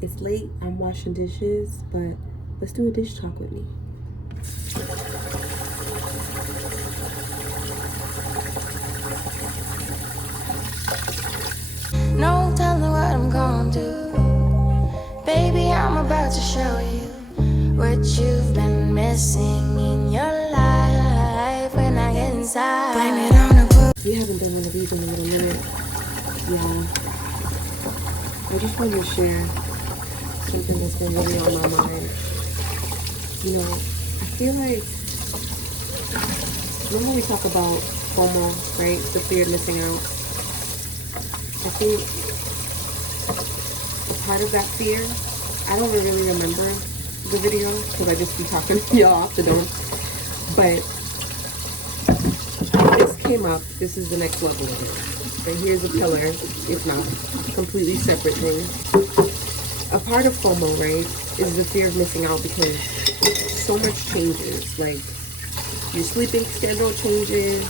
It's late, I'm washing dishes, but let's do a dish talk with me. No telling what I'm gonna do. Baby, I'm about to show you what you've been missing in your life when I get inside. Blame it on the book. We haven't done one of these in a little minute. Yeah. I just wanted to share something that's been really on my mind. You know, I feel like, when we talk about FOMO, right? The fear of missing out. I think a part of that fear, I don't really remember the video because I just be talking to y'all off the dome. But this came up. This is the next level of it. But here's a pillar, if not completely separate thing. A part of FOMO, right, is the fear of missing out because so much changes. Like your sleeping schedule changes,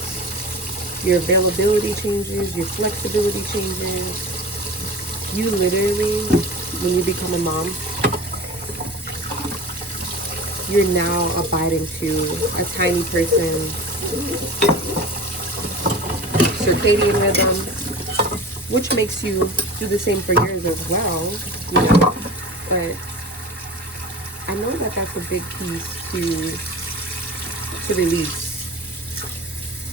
your availability changes, your flexibility changes. You literally, when you become a mom, you're now abiding to a tiny person's circadian rhythm, which makes you do the same for yours as well, you know. But I know that that's a big piece to release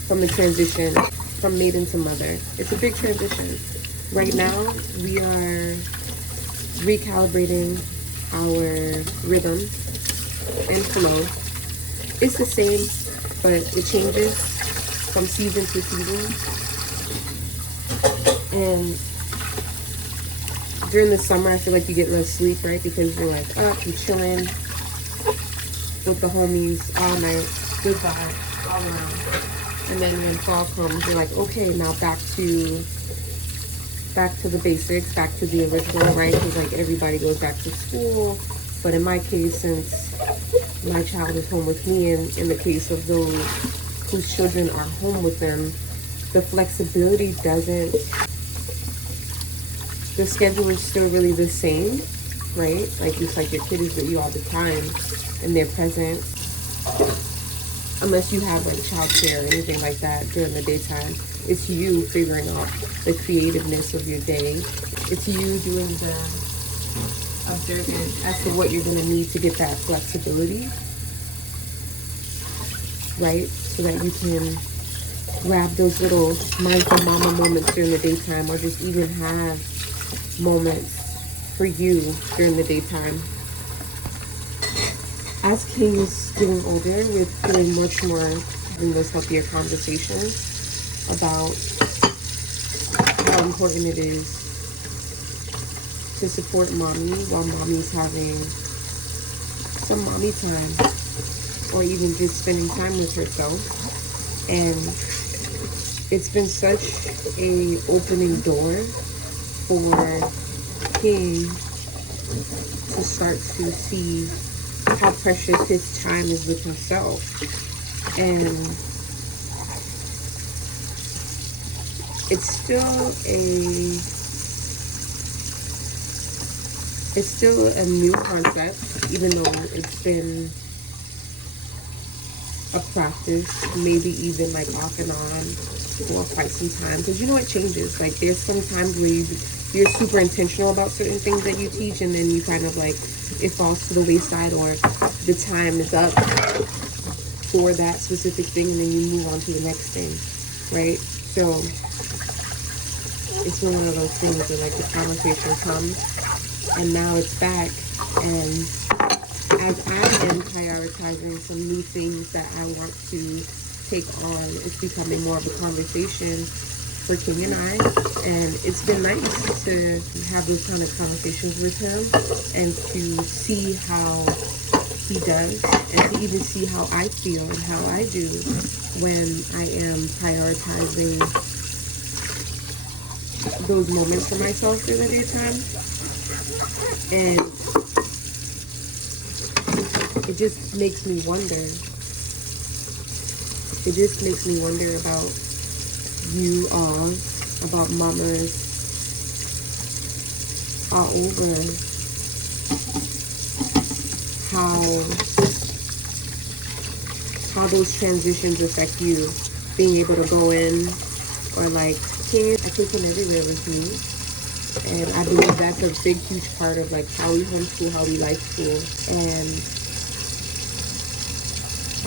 from the transition from maiden to mother. It's a big transition. Right now, we are recalibrating our rhythm and flow. It's the same, but it changes from season to season. And during the summer, I feel like you get less sleep, right? Because you're like up, you're chilling with the homies all night, good vibe, all around. And then when fall comes, you're like, okay, now back to the basics, back to the original, right? Because like everybody goes back to school. But in my case, since my child is home with me, and in the case of those whose children are home with them, the flexibility doesn't, the schedule is still really the same, right? Like it's like your kid is with you all the time and they're present. Unless you have like childcare or anything like that during the daytime, it's you figuring out the creativeness of your day. It's you doing the observant as to what you're going to need to get that flexibility, right? So that you can grab those little mindful mama moments during the daytime, or just even have moments for you during the daytime. As King is getting older, we're doing much more in those healthier conversations about how important it is to support mommy while mommy's having some mommy time, or even just spending time with herself. And it's been such a opening door for King to start to see how precious his time is with himself. And it's still a new concept, even though it's been a practice, maybe even like off and on for quite some time. Because you know it changes. Like there's some times where you're super intentional about certain things that you teach, and then you kind of like, it falls to the wayside, or the time is up for that specific thing, and then you move on to the next thing, right? So it's been one of those things where like the conversation comes and now it's back. And as I am prioritizing some new things that I want to take on, it's becoming more of a conversation for King and I. And it's been nice to have those kind of conversations with him and to see how he does, and to even see how I feel and how I do when I am prioritizing those moments for myself during the daytime. And it just makes me wonder. It just makes me wonder about you all, about mamas all over how those transitions affect you. Being able to go in, or like, I take him everywhere with me. And I believe that's a big, huge part of like how we homeschool, how we life school. And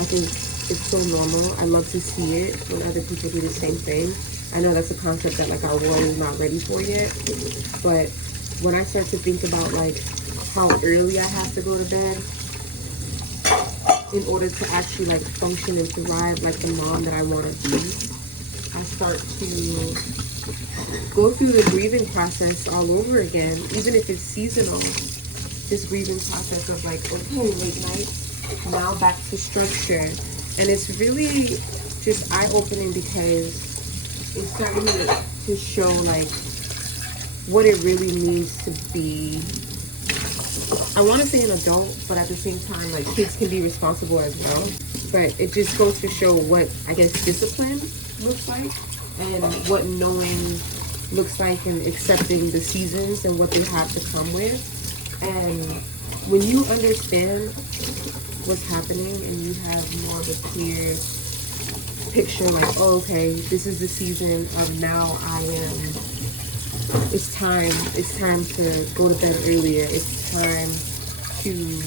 I think it's so normal. I love to see it when other people do the same thing. I know that's a concept that like our world is not ready for yet. But when I start to think about like how early I have to go to bed in order to actually like function and thrive like the mom that I want to be, I start to go through the grieving process all over again, even if it's seasonal. This grieving process of like, okay, late night, now back to structure. And it's really just eye-opening because it's starting to show like what it really means to be, I want to say an adult, but at the same time, like kids can be responsible as well. But it just goes to show what, I guess, discipline looks like, and what knowing looks like, and accepting the seasons and what they have to come with. And when you understand what's happening and you have more of a clear picture, like, oh, okay, this is the season of now it's time to go to bed earlier. It's time to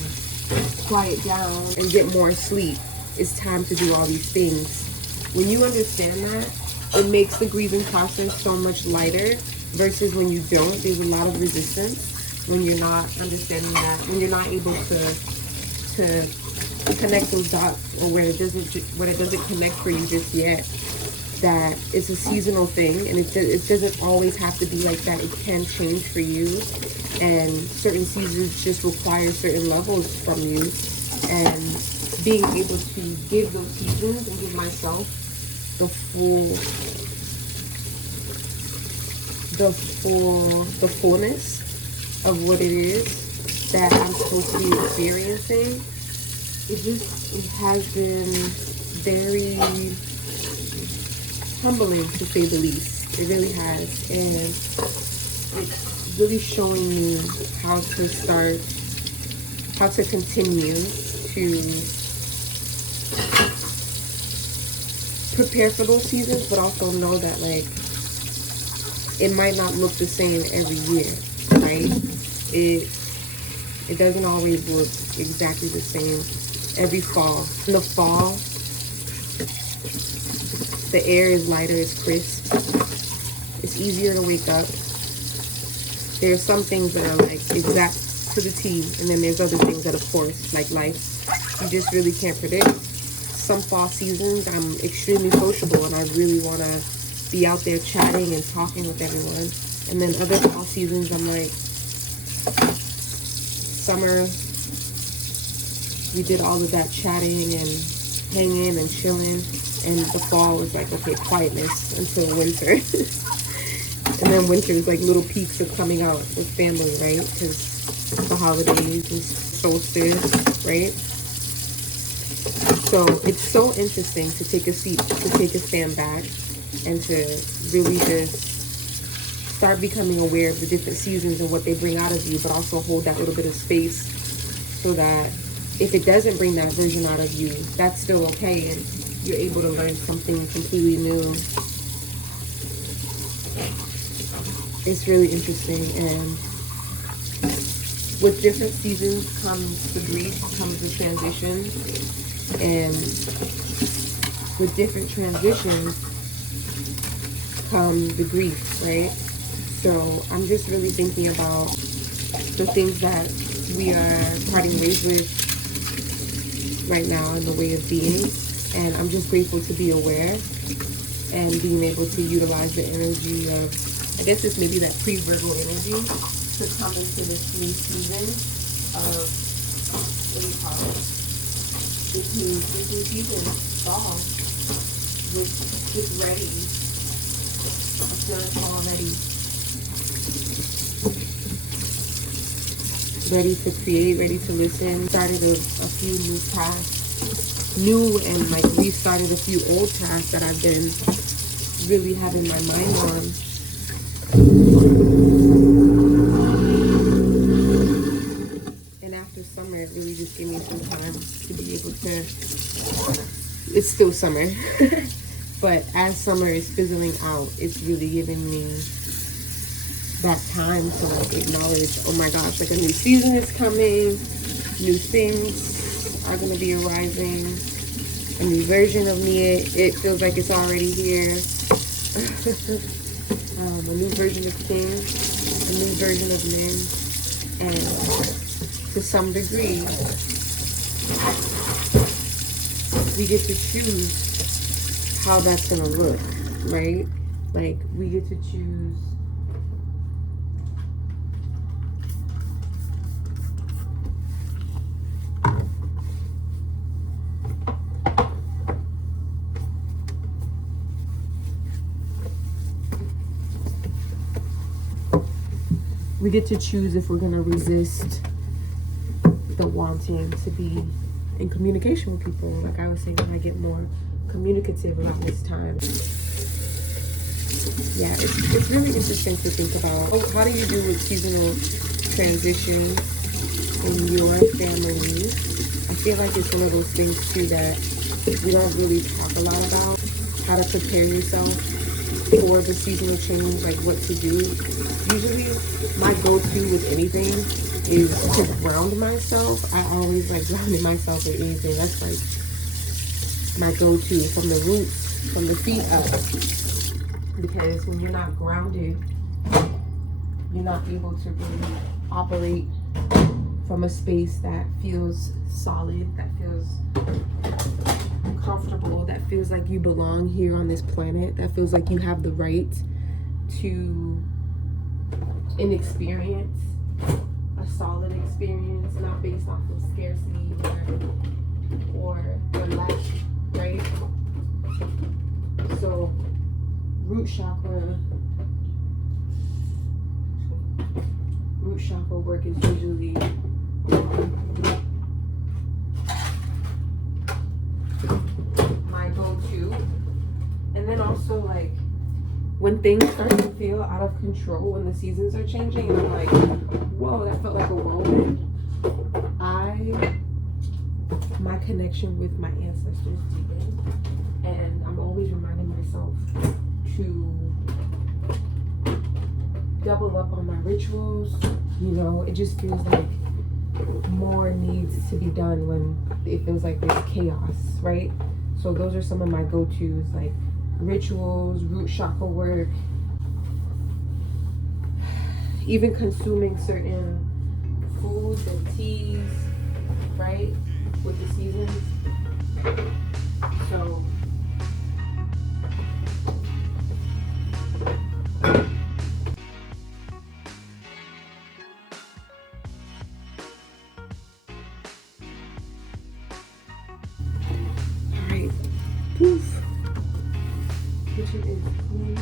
quiet down and get more sleep. It's time to do all these things. When you understand that, it makes the grieving process so much lighter versus when you don't. There's a lot of resistance when you're not understanding that, when you're not able to connect those dots, or where it doesn't connect for you just yet, that it's a seasonal thing, and it doesn't always have to be like that. It can change for you, and certain seasons just require certain levels from you. And being able to give those seasons and give myself the fullness of what it is that I'm supposed to be experiencing, it has been very humbling, to say the least. It really has. And it's really showing me how to continue to prepare for those seasons, but also know that like it might not look the same every year, right? It doesn't always look exactly the same every fall. In the fall, the air is lighter, it's crisp, it's easier to wake up. There are some things that are like exact to the T, and then there's other things that, of course, like life, you just really can't predict. Some fall seasons, I'm extremely sociable and I really want to be out there chatting and talking with everyone. And then other fall seasons, I'm like, summer, we did all of that chatting and hanging and chilling. And the fall was like, okay, quietness until winter. And then winter is like little peaks of coming out with family, right? Because the holidays and solstice, right? So it's so interesting to take a seat, to take a stand back, and to really just start becoming aware of the different seasons and what they bring out of you, but also hold that little bit of space so that if it doesn't bring that version out of you, that's still okay, and you're able to learn something completely new. It's really interesting, and with different seasons comes the grief, comes the transition, and with different transitions come the grief, right? So I'm just really thinking about the things that we are parting ways with right now in the way of being, and I'm just grateful to be aware and being able to utilize the energy of, I guess it's maybe that pre-Virgo energy, to come into this new season of, what do you call it? This new season, fall. Just ready. I'm feeling fall ready to create, ready to listen. Started a few new tasks, and like restarted a few old tasks that I've been really having my mind on. And after summer, it really just gave me it's still summer. But as summer is fizzling out, it's really giving me that time to like acknowledge, oh my gosh, like a new season is coming, new things are gonna be arising, a new version of me. It feels like it's already here. A new version of King, a new version of men, and to some degree, we get to choose how that's gonna look, right? Like we get to choose if we're gonna resist the wanting to be in communication with people. Like I was saying, I get more communicative about this time. Yeah, it's really interesting to think about. Oh, how do you do with seasonal transition in your family? I feel like it's one of those things too that we don't really talk a lot about. How to prepare yourself for the seasonal change, like what to do. Usually my go-to with anything is to ground myself. I always like grounding myself with anything. That's like my go-to, from the roots, from the feet up. Because when you're not grounded, you're not able to really operate from a space that feels solid, that feels comfortable, that feels like you belong here on this planet, that feels like you have the right to an experience, a solid experience, not based off of scarcity or lack, right? So root chakra work is usually my go-to. And then also like when things start to feel out of control, when the seasons are changing, and I'm like, whoa, that felt like a whirlwind. My connection with my ancestors deepen, and I'm always reminding myself to double up on my rituals. You know, it just feels like more needs to be done when it feels like there's chaos, right? So those are some of my go-tos, like rituals, root chakra work, even consuming certain foods and teas, right, with the seasons. So poof. Kitchen is clean.